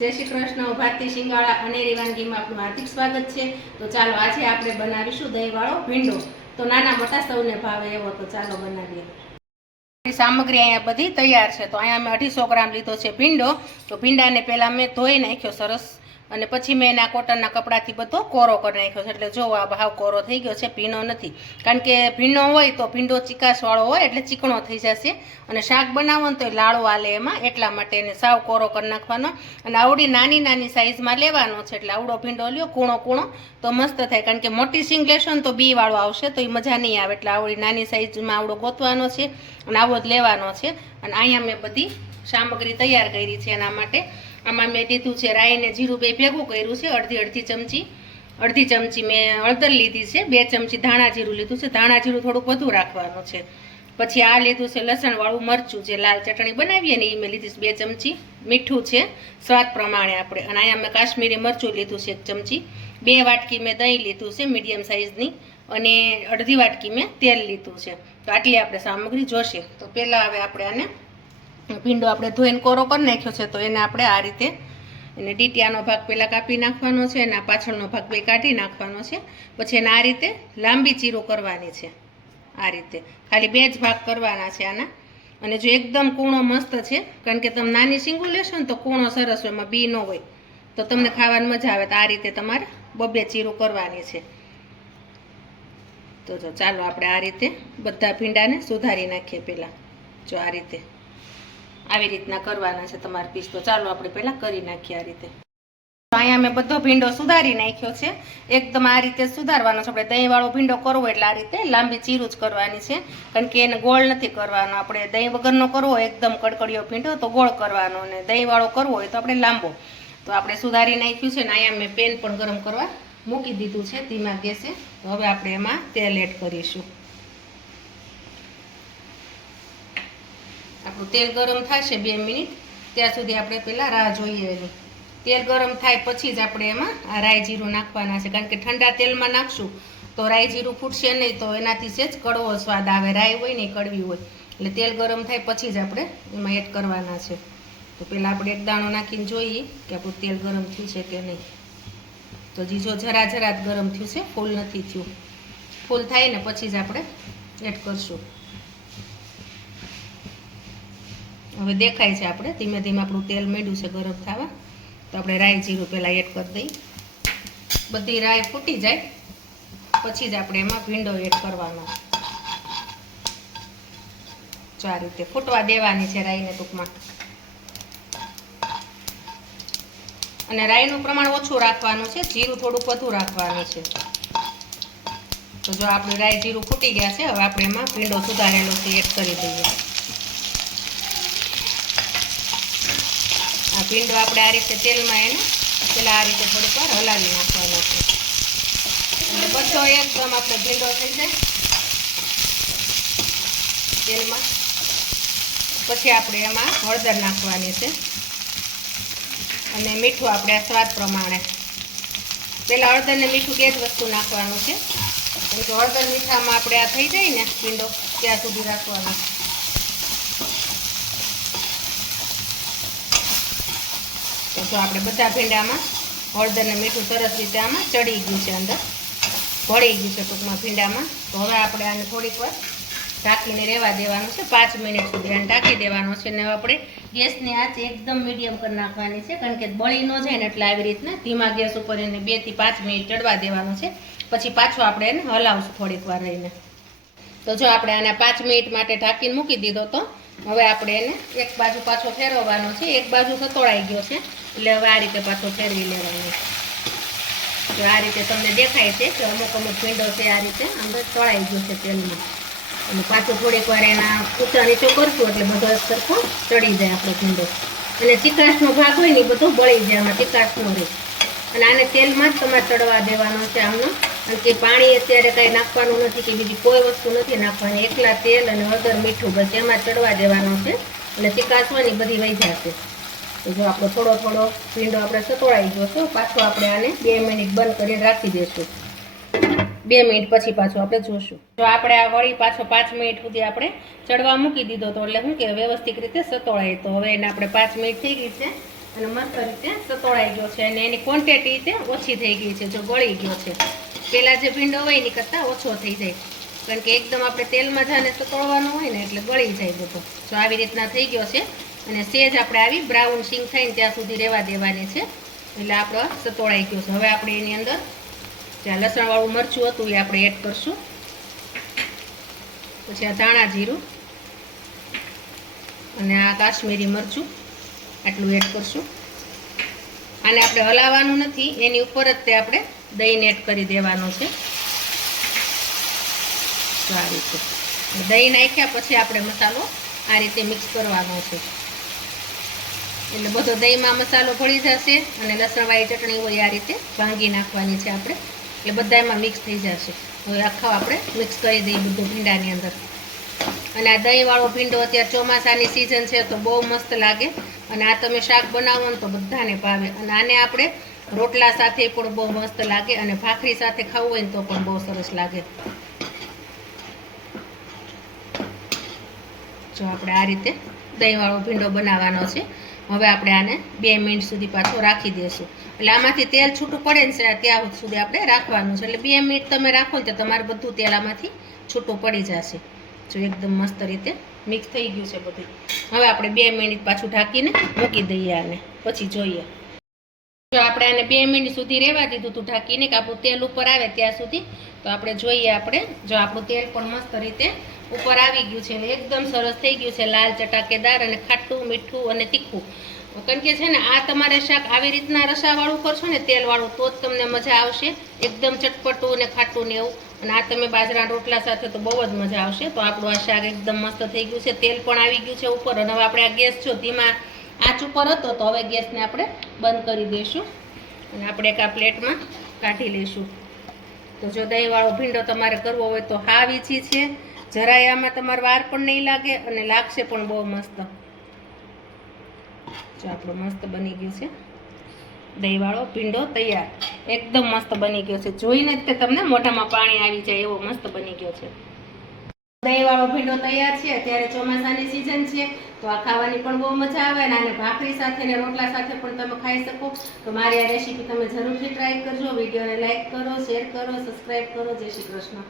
જય શ્રી કૃષ્ણ. ભારતી શિંગાળા અનેરી વાનગીમાં આપનું હાર્દિક સ્વાગત છે. તો ચાલો આજે આપણે બનાવીશું દહીંવાળો ભીંડો. તો નાના મોટા સૌને ભાવે એવો. તો ચાલો બનાવીએ. સામગ્રી અહીંયા બધી તૈયાર છે. તો અહીંયા મેં 250 ગ્રામ લીધો છે ભીંડો. તો ભીંડાને પહેલાં મેં ધોઈ નાખ્યો સરસ, અને પછી મેં એના કોટનના કપડાથી બધો કોરો કરી નાખ્યો છે. એટલે જો આ ભાવ કોરો થઈ ગયો છે, ભીનો નથી. કારણ કે ભીનો હોય તો ભીંડો ચીકાશવાળો હોય એટલે ચીકણો થઈ જશે, અને શાક બનાવો ને તો લાળો આલે એમાં, એટલા માટે એને સાવ કોરો કરી નાખવાનો. અને આવડી નાની નાની સાઇઝમાં લેવાનો છે. એટલે આવડો ભીંડો લ્યો કૂણો કૂણો તો મસ્ત થાય. કારણ કે મોટી સિંગ લેશો ને તો બીવાળો આવશે, તો એ મજા નહીં આવે. એટલે આવડી નાની સાઇઝમાં આવડો ગોતવાનો છે અને આવો જ લેવાનો છે. અને અહીંયા મેં બધી સામગ્રી તૈયાર કરી છે એના માટે. આમાં મેં લીધું છે રાઈ ને જીરું બે ભેગું કર્યું છે, અડધી ચમચી મેં હળદર લીધી છે, 2 ચમચી ધાણા જીરું લીધું છે. ધાણા જીરું થોડુંક વધુ રાખવાનું છે. પછી આ લીધું છે લસણવાળું મરચું, જે લાલ ચટણી બનાવીએ ને એ મેં લીધી છે 2 ચમચી. મીઠું છે સ્વાદ પ્રમાણે આપણે. અને અહીંયા મેં કાશ્મીરી મરચું લીધું છે 1 ચમચી. 2 વાટકી મેં દહીં લીધું છે મીડિયમ સાઇઝની, અને અડધી વાટકી મેં તેલ લીધું છે. તો આટલી આપણે સામગ્રી જોશે. તો પહેલાં હવે આપણે આને ભીંડો આપણે ધોઈને કોરો કરી નાખ્યો છે, તો એને આપણે આ રીતે એને ડીટિયાનો ભાગ પહેલાં કાપી નાખવાનો છે, અને આ પાછળનો ભાગ બે કાઢી નાખવાનો છે. પછી એને આ રીતે લાંબી ચીરો કરવાની છે. આ રીતે ખાલી 2 જ ભાગ કરવાના છે આના. અને જો એકદમ કૂણો મસ્ત છે, કારણ કે તમે નાની શીંગું લેશો ને તો કૂણો સરસ હોય, એમાં બી ન હોય, તો તમને ખાવાની મજા આવે. તો આ રીતે તમારે 2 ચીરું કરવાની છે. તો જો ચાલો આપણે આ રીતે બધા ભીંડાને સુધારી નાખીએ પહેલાં. જો આ રીતે આવી રીતના કરવાના છે તમારે પીસ. તો ચાલો આપણે પહેલાં કરી નાખીએ આ રીતે. અહીંયા મેં બધો ભીંડો સુધારી નાખ્યો છે. એકદમ આ રીતે સુધારવાનો છે. આપણે દહીંવાળો ભીંડો કરવો એટલે આ રીતે લાંબી ચીરું જ કરવાની છે, કારણ કે એને ગોળ નથી કરવાનો. આપણે દહીં વગરનો કરવો હોય એકદમ કડકડીયો ભીંડો તો ગોળ કરવાનો, અને દહીંવાળો કરવો હોય તો આપણે લાંબો. તો આપણે સુધારી નાખ્યું છે. ને અહીંયા મેં પેન પણ ગરમ કરવા મૂકી દીધું છે ધીમા ગેસે. તો હવે આપણે એમાં તેલ એડ કરીશું. આપણું તેલ ગરમ થશે 2 મિનિટ, ત્યાં સુધી આપણે પહેલાં રાહ જોઈએ એની. તેલ ગરમ થાય પછી જ આપણે એમાં આ રાઈ જીરું નાખવાના છે, કારણ કે ઠંડા તેલમાં નાખશું તો રાઈ જીરું ફૂટશે નહીં, તો એનાથી સેજ કડવો સ્વાદ આવે. રાઈ હોય ને કડવી હોય, એટલે તેલ ગરમ થાય પછી જ આપણે એમાં એડ કરવાના છે. તો પહેલાં આપણે એક દાણો નાખીને જોઈએ કે આપણું તેલ ગરમ થયું છે કે નહીં. તો જીજો જરા જ ગરમ થયું છે, ફૂલ નથી થયું. ફૂલ થાય ને પછી જ આપણે એડ કરશું. હવે દેખાય છે આપણે ધીમે ધીમે આપણું તેલ માંડ્યું છે ગરમ થવા. તો આપણે રાઈ જીરું પહેલાં એડ કરી દઈએ. બધી રાઈ ફૂટી જાય પછી જ આપણે એમાં ભીંડો એડ કરવાનો. જો આ રીતે ફૂટવા દેવાની છે રાઈને ટૂંકમાં. અને રાઈનું પ્રમાણ ઓછું રાખવાનું છે, જીરું થોડુંક વધુ રાખવાનું છે. તો જો આપણે રાઈ જીરું ફૂટી ગયા છે, હવે આપણે એમાં ભીંડો સુધારેલો છે એડ કરી દઈએ. આ ભીંડો આપણે આ રીતે તેલમાં એને પેલા આ રીતે થોડીક વાર હલાવી નાખવાનો છે, એટલે બધો એકદમ આપણે ભીંડો થઈ જાય તેલમાં. પછી આપણે એમાં હળદર નાખવાની છે, અને મીઠું આપણે સ્વાદ પ્રમાણે. પહેલાં હળદર ને મીઠું 2 જ વસ્તુ નાખવાનું છે, કેમ કે હળદર મીઠામાં આપણે આ થઈ જાય ને ભીંડો ત્યાં સુધી રાખવાનો. તો આપણે બધા ભીંડામાં હળદર ને મીઠું સરસ રીતે આમાં ચડી ગયું છે, અંદર ભળી ગયું છે ટૂંકમાં ભીંડામાં. તો હવે આપણે આને થોડીક વાર ઢાંકીને રહેવા દેવાનું છે, 5 મિનિટ સુધી આને ઢાંકી દેવાનું છે. ને આપણે ગેસની આંચ એકદમ મીડિયમ કરી નાખવાની છે, કારણ કે બળી ન જાય ને એટલે આવી રીતના ધીમા ગેસ ઉપર એને 2 થી 5 મિનિટ ચડવા દેવાનું છે. પછી પાછું આપણે એને હલાવશું થોડીક વાર રહીને. તો જો આપણે આને 5 મિનિટ માટે ઢાંકીને મૂકી દીધો. તો હવે આપણે એને એક બાજુ પાછો ફેરવવાનો છે. એક બાજુ સતોળાઈ ગયો છે, એટલે હવે આ રીતે પાછો ફેરવી લેવાનો. તો આ રીતે તમને દેખાય છે કે અમુક ભીંડો છે આ રીતે અંદર તળાઈ ગયો છે તેલમાં. અને પાછું થોડીક વાર એના ઊંચા નીચો કરશું એટલે બધો એક સરખો ચડી જાય આપણો ભીંડો. અને ચીકાશનો ભાગ હોય ને એ બધો બળી જાય, આમાં ચીકાશ ન રહે. અને આને તેલમાં જ તમારે ચડવા દેવાનો છે આમનો, કારણ કે પાણી અત્યારે કાંઈ નાખવાનું નથી કે બીજી કોઈ વસ્તુ નથી નાખવાની. એકલા તેલ અને હળદર મીઠું બસ એમાં ચડવા દેવાનો છે, એટલે ચીકાશ હોય ને બધી વહી જશે. તો જો આપણો થોડો ભીંડો આપણે સતોળાઈ ગયો છે. પાછો આપણે આને 2 મિનિટ બંધ કરીને રાખી દઈશું. 2 મિનિટ પછી પાછું આપણે જોશું. જો આપણે આ વળી પાછો 5 મિનિટ સુધી આપણે ચડવા મૂકી દીધો તો એટલે શું કે વ્યવસ્થિત રીતે સતોળાય. તો હવે એને આપણે 5 મિનિટ થઈ ગઈ છે, અને મસ્ત રીતે સતોળાઈ ગયો છે અને એની ક્વોન્ટિટી તે ઓછી થઈ ગઈ છે, જો ગળી ગયો છે. પહેલાં જે ભીંડો હોય એની કરતાં ઓછો થઈ જાય, કારણ કે એકદમ આપણે તેલમાં જાને સતોળવાનું હોય ને એટલે ગળી જાય બધો. જો આવી રીતના થઈ ગયો છે અને સેજ આપણે આવી બ્રાઉન શીંગ થાય ને ત્યાં સુધી રહેવા દેવાની છે, એટલે આપણો સતોળાઈ ગયો છે. હવે આપણે એની અંદર જ્યાં લસણવાળું મરચું હતું એ આપણે એડ કરશું, પછી આ ધાણા જીરું અને આ કાશ્મીરી મરચું આટલું એડ કરશું. આને આપણે હલાવવાનું નથી, એની ઉપર જ તે આપણે દહીં એડ કરી દેવાનું છે. તો આ રીતે દહીં નાખ્યા પછી આપણે મસાલો આ રીતે મિક્સ કરવાનો છે, એટલે બધો દહીંમાં મસાલો ભળી જશે અને લસણવાળી ચટણી હોય આ રીતે ભાંગી નાખવાની છે આપણે, એટલે બધા એમાં મિક્સ થઈ જશે. હવે આખા આપણે મિક્સ કરી દઈએ બધું ભીંડાની અંદર. અને આ દહીંવાળો ભીંડો અત્યારે ચોમાસાની સિઝન છે તો બહુ મસ્ત લાગે, અને આ તમે શાક બનાવો ને તો બધાને ભાવે. અને આને આપણે રોટલા સાથે પણ બહુ મસ્ત લાગે, અને ભાખરી સાથે ખાવું હોય ને તો પણ બહુ સરસ લાગે. જો આપણે આ રીતે દહીંવાળો ભીંડો બનાવવાનો છે. હવે આપણે આને 2 મિનિટ સુધી પાછો રાખી દઈશું, એટલે આમાંથી તેલ છૂટું પડે ને ત્યાં સુધી આપણે રાખવાનું છે. એટલે 2 મિનિટ તમે રાખો ને તો તમારે બધું તેલ આમાંથી છૂટું પડી જશે. જો એકદમ મસ્ત રીતે મિક્સ થઈ ગયું છે બધું. હવે આપણે 2 મિનિટ પાછું ઢાંકીને મૂકી દઈએ આને, પછી જોઈએ. જો આપણે આને 2 મિનિટ સુધી રહેવા દીધું હતું ઢાંકીને કે આપણું તેલ ઉપર આવે ત્યાં સુધી, તો આપણે જોઈએ આપણે જો આપણું તેલ પણ મસ્ત રીતે ઉપર આવી ગયું છે અને એકદમ સરસ થઈ ગયું છે, લાલ ચટાકેદાર અને ખાટું મીઠું અને તીખું. કારણ કે છે ને આ તમારે શાક આવી રીતના રસાવાળું કરશો ને તેલવાળું તો જ તમને મજા આવશે, એકદમ ચટપટું અને ખાટું ને એવું. અને આ તમે બાજરાના રોટલા સાથે તો બહુ જ મજા આવશે. તો આપણું આ શાક એકદમ મસ્ત થઈ ગયું છે, તેલ પણ આવી ગયું છે ઉપર. અને હવે આપણે આ ગેસ જો ધીમા આંચ ઉપર હતો તો હવે ગેસને આપણે બંધ કરી દઈશું અને આપણે એક આ પ્લેટમાં કાઢી લઈશું. તો જો દહીંવાળો ભીંડો તમારે કરવો હોય તો હાવ ઈઝી છે, જરાય આમાં તમારે વાર પણ નહીં લાગે અને લાગશે પણ બહુ મસ્ત. જો આપણું મસ્ત બની ગયું છે દહીંવાળો ભીંડો તૈયાર, એકદમ મસ્ત બની ગયો છે. જોઈને જ તે તમને મોઢામાં પાણી આવી જાય એવો મસ્ત બની ગયો છે. દહીંવાળો ભીંડો તૈયાર છે. અત્યારે ચોમાસાની સિઝન છે તો આ ખાવાની પણ બહુ મજા આવે, અને ભાખરી સાથે ને રોટલા સાથે પણ તમે ખાઈ શકો. તો મારી આ રેસીપી તમે જરૂરથી ટ્રાય કરજો. વિડીયોને લાઈક કરો, શેર કરો, સબસ્ક્રાઈબ કરો. જય શ્રી કૃષ્ણ.